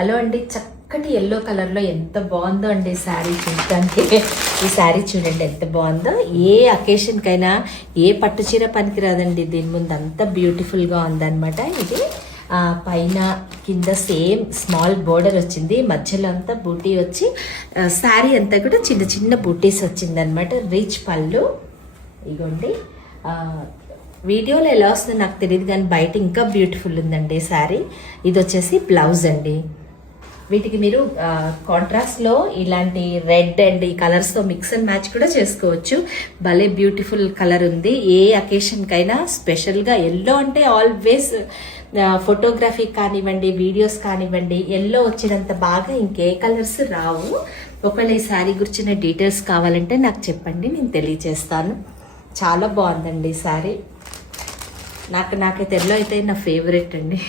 Hello అండి, చక్కటి yellow కలర్లో ఎంత బాగుందో అండి శారీ చూడటానికి. ఈ శారీ చూడండి ఎంత బాగుందో. ఏ అకేషన్కైనా ఏ పట్టు చీర పనికిరాదండి దీని ముందు, అంత బ్యూటిఫుల్గా ఉందన్నమాట. ఇది పైన కింద సేమ్ స్మాల్ బోర్డర్ వచ్చింది, మధ్యలో అంతా బూటీ వచ్చి శారీ అంతా కూడా చిన్న చిన్న బూటీస్ వచ్చిందనమాట. రిచ్ పళ్ళు ఇగోండి. వీడియోలో ఎలా వస్తుందో నాకు తెలియదు కానీ బయట ఇంకా బ్యూటిఫుల్ ఉందండి శారీ. ఇది వచ్చేసి బ్లౌజ్ అండి. వీటికి మీరు కాంట్రాస్ట్లో ఇలాంటి రెడ్ అండ్ ఈ కలర్స్తో మిక్స్ అండ్ మ్యాచ్ కూడా చేసుకోవచ్చు. భలే బ్యూటిఫుల్ కలర్ ఉంది. ఏ అకేషన్కైనా స్పెషల్గా ఎల్లో అంటే ఆల్వేస్ ఫోటోగ్రఫీ కానివ్వండి, వీడియోస్ కానివ్వండి, ఎల్లో వచ్చినంత బాగా ఇంకే కలర్స్ రావు. ఒకవేళ ఈ శారీ గురించిన డీటెయిల్స్ కావాలంటే నాకు చెప్పండి, నేను తెలియజేస్తాను. చాలా బాగుందండి ఈ శారీ. నాకైతే ఎల్లో అయితే నా ఫేవరెట్ అండి.